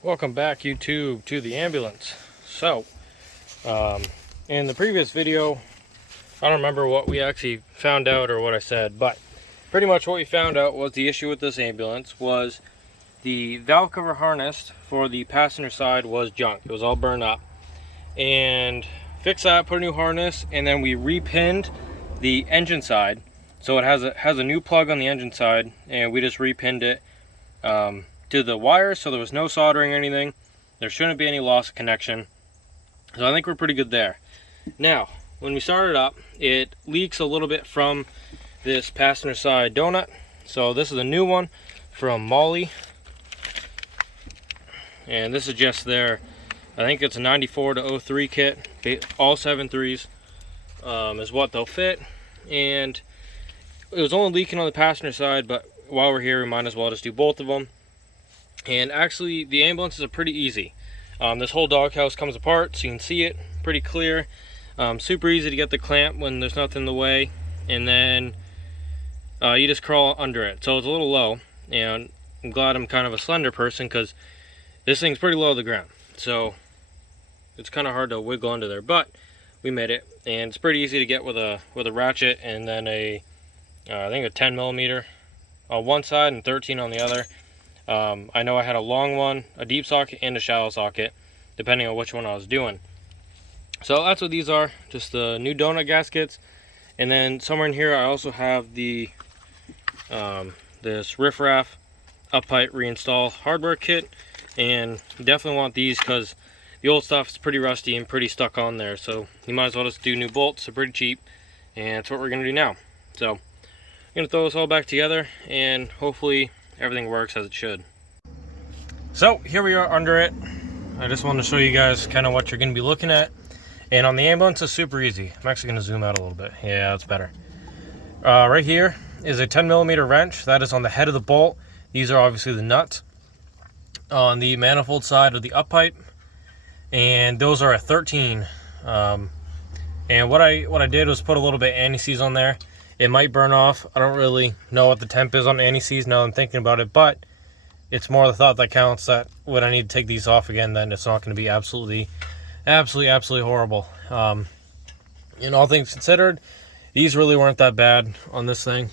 Welcome back, YouTube, to the ambulance. So, in the previous video, I don't remember what we actually found out or what I said, but pretty much what we found out was the issue with this ambulance was the valve cover harness for the passenger side was junk. It was all burned up. And fixed that, put a new harness, and then we repinned the engine side. So it has a new plug on the engine side, and we just repinned it to the wire, so there was no soldering or anything. There shouldn't be any loss of connection. So I think we're pretty good there. Now, when we start it up, it leaks a little bit from this passenger side donut. So this is a new one from Molly. And this is just their, I think it's a 94 to 03 kit. All 7.3s is what they'll fit. And it was only leaking on the passenger side, but while we're here, we might as well just do both of them. And actually, the ambulances are pretty easy. This whole doghouse comes apart, so you can see it pretty clear. Super easy to get the clamp when there's nothing in the way, and then you just crawl under it. So it's a little low, and I'm glad I'm kind of a slender person because this thing's pretty low to the ground. So it's kind of hard to wiggle under there, but we made it, and it's pretty easy to get with a ratchet and then I think a 10 millimeter on one side and 13 on the other. I know I had a long one, a deep socket, and a shallow socket, depending on which one I was doing. So that's what these are, just the new donut gaskets. And then somewhere in here I also have the this riffraff uppipe reinstall hardware kit, and you definitely want these because the old stuff is pretty rusty and pretty stuck on there. So you might as well just do new bolts. They're pretty cheap, and that's what we're going to do now. So I'm going to throw this all back together, and hopefully everything works as it should. So here we are under it. I just wanted to show you guys kind of what you're going to be looking at. And on the ambulance, it's super easy. I'm actually going to zoom out a little bit. Yeah, that's better. Right here is a 10 millimeter wrench. That is on the head of the bolt. These are obviously the nuts. On the manifold side of the uppipe, and those are a 13. And what I did was put a little bit of anti-seize on there. It might burn off. I don't really know what the temp is on anti-seize now that I'm thinking about it, but it's more the thought that counts, that when I need to take these off again, then it's not going to be absolutely horrible. In all things considered, these really weren't that bad on this thing.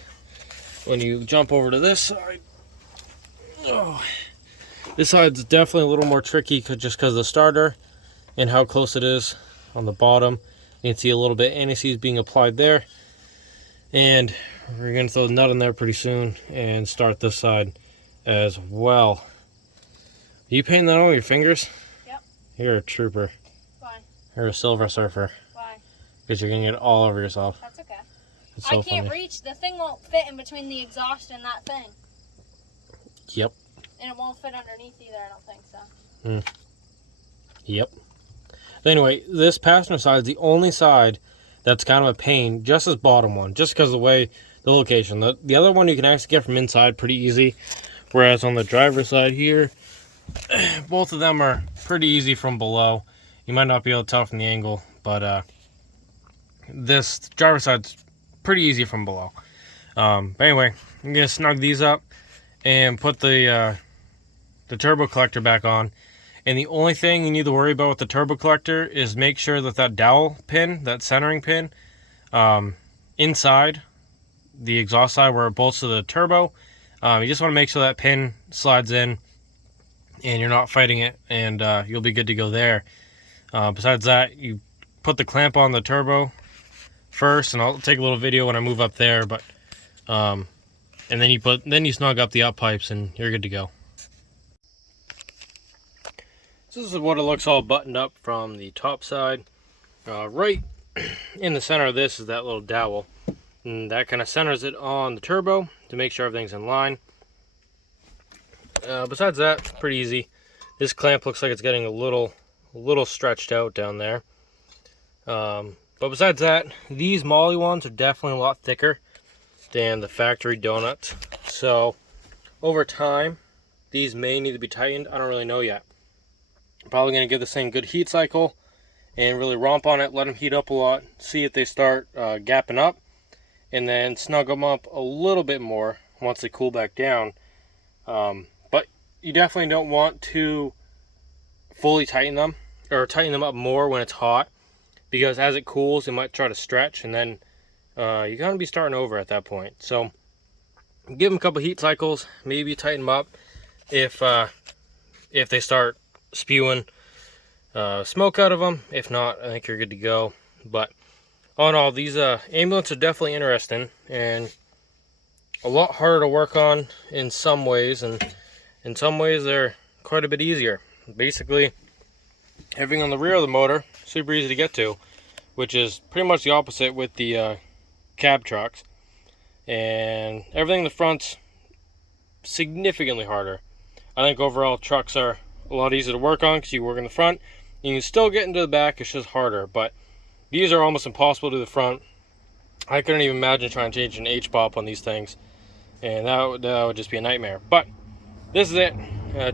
When you jump over to this side, this side's definitely a little more tricky just because of the starter and how close it is on the bottom. You can see a little bit of anti-seize being applied there. And we're going to throw the nut in there pretty soon and start this side as well. Are you painting that on with your fingers? Yep. You're a trooper. Why? You're a silver surfer. Why? Because you're going to get it all over yourself. That's okay. It's so I can't funny. reach. The thing won't fit in between the exhaust and that thing. Yep. And it won't fit underneath either, I don't think so. Yep. So anyway, this passenger side is the only side that's kind of a pain, just this bottom one, just because of the way, the location. The other one you can actually get from inside pretty easy, whereas on the driver's side here, both of them are pretty easy from below. You might not be able to tell from the angle, but this driver's side's pretty easy from below. But anyway, I'm going to snug these up and put the turbo collector back on. And the only thing you need to worry about with the turbo collector is make sure that dowel pin, that centering pin, inside the exhaust side where it bolts to the turbo, you just want to make sure that pin slides in and you're not fighting it, and you'll be good to go there. Besides that, you put the clamp on the turbo first, and I'll take a little video when I move up there, but and then you snug up the up pipes and you're good to go. This is what it looks all buttoned up from the top side. Right in the center of this is that little dowel, and that kind of centers it on the turbo to make sure everything's in line. Besides that, it's pretty easy. This clamp looks like it's getting a little stretched out down there. But besides that, these Molly ones are definitely a lot thicker than the factory donuts. So over time, these may need to be tightened. I don't really know yet. I'm probably going to give this thing a good heat cycle and really romp on it, let them heat up a lot, see if they start gapping up, and then snug them up a little bit more once they cool back down. But you definitely don't want to fully tighten them, or tighten them up more when it's hot, because as it cools, it might try to stretch, and then you're gonna be starting over at that point. So give them a couple heat cycles, maybe tighten them up if they start spewing smoke out of them. If not, I think you're good to go. But all in all, these ambulances are definitely interesting and a lot harder to work on in some ways, and in some ways they're quite a bit easier. Basically, everything on the rear of the motor, super easy to get to, which is pretty much the opposite with the cab trucks. And everything in the front's significantly harder. I think overall trucks are a lot easier to work on because you work in the front. You can still get into the back, it's just harder. But these are almost impossible to the front. I couldn't even imagine trying to change an H-pop on these things. And that would just be a nightmare. But this is it.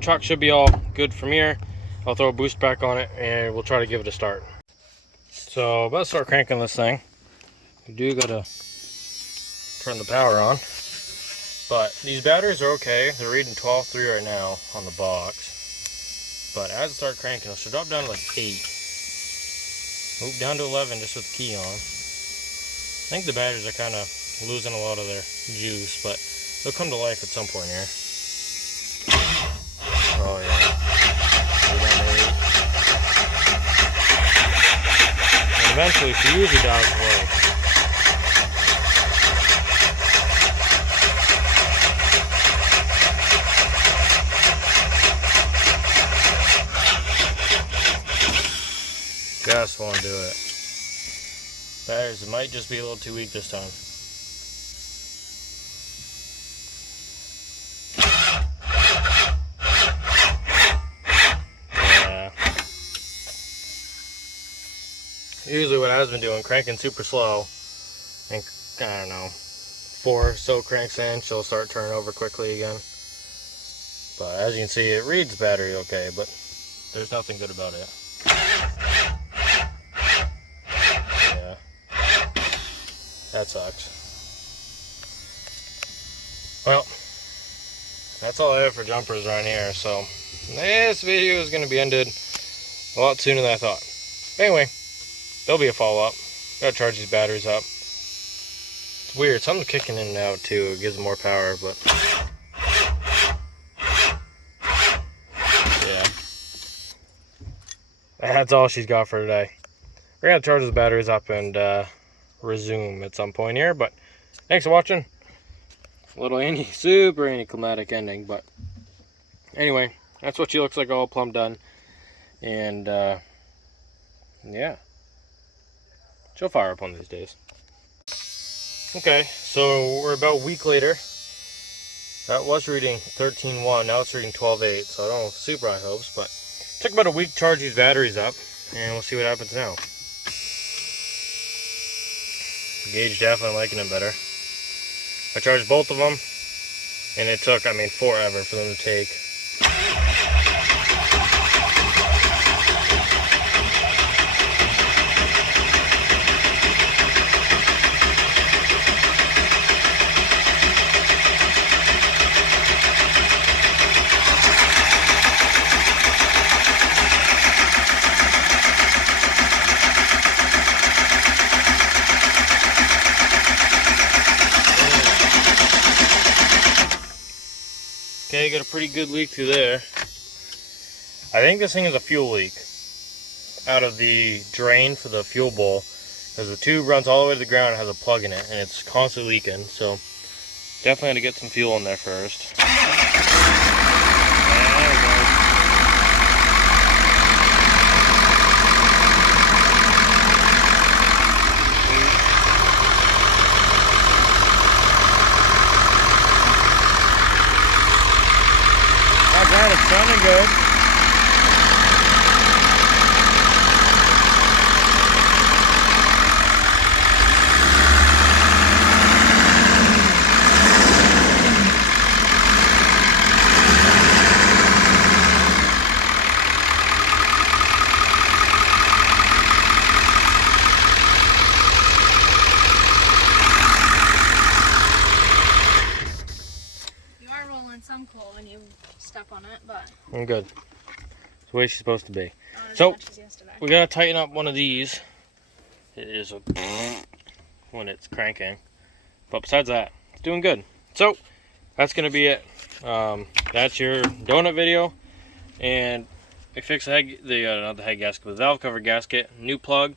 Truck should be all good from here. I'll throw a boost back on it and we'll try to give it a start. So about to start cranking this thing. You do gotta turn the power on. But these batteries are okay. They're reading 12.3 right now on the box. But as I start cranking, it should drop down to like 8. Oop, down to 11 just with the key on. I think the batteries are kind of losing a lot of their juice, but they'll come to life at some point here. Oh yeah. We're down to 8. And eventually she usually dies low. Just won't do it. Batteries might just be a little too weak this time. Yeah. Usually what I've been doing, cranking super slow, and I don't know, 4 or so cranks in, she'll start turning over quickly again. But as you can see, it reads battery okay, but there's nothing good about it. That sucks. Well, that's all I have for jumpers around here, so this video is going to be ended a lot sooner than I thought. But anyway, there'll be a follow-up. Gotta charge these batteries up. It's weird, something's kicking in and out too, it gives them more power, but yeah. That's all she's got for today. We're gonna charge the batteries up and resume at some point here, but thanks for watching. A little super anticlimactic ending, but anyway, that's what she looks like all plumb done. And yeah, she'll fire up one of these days. Okay, so we're about a week later. That was reading 13.1, now it's reading 12.8, so I don't have super high hopes, but it took about a week to charge these batteries up, and we'll see what happens now. Gauge definitely liking them better. I charged both of them, and it took, forever for them to take. Okay, got a pretty good leak through there. I think this thing is a fuel leak out of the drain for the fuel bowl, because the tube runs all the way to the ground and has a plug in it, and it's constantly leaking, so definitely had to get some fuel in there first. It's sounding good. You are rolling some coal when you step on it, but I'm good. the way she's supposed to be. Not as So, much as yesterday. we gotta tighten up one of these. It is a when it's cranking. But besides that, it's doing good. So, that's gonna be it. That's your donut video. And we fixed the head, not the head gasket, but the valve cover gasket. New plug.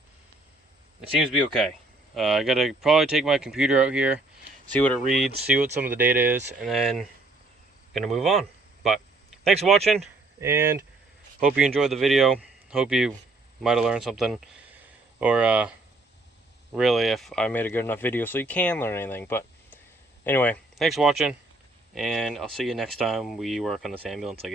It seems to be okay. I gotta probably take my computer out here, see what it reads, see what some of the data is, and then gonna move on. But thanks for watching, and hope you enjoyed the video. Hope you might have learned something, or really if I made a good enough video so you can learn anything. But anyway, thanks for watching, and I'll see you next time we work on this ambulance, I guess.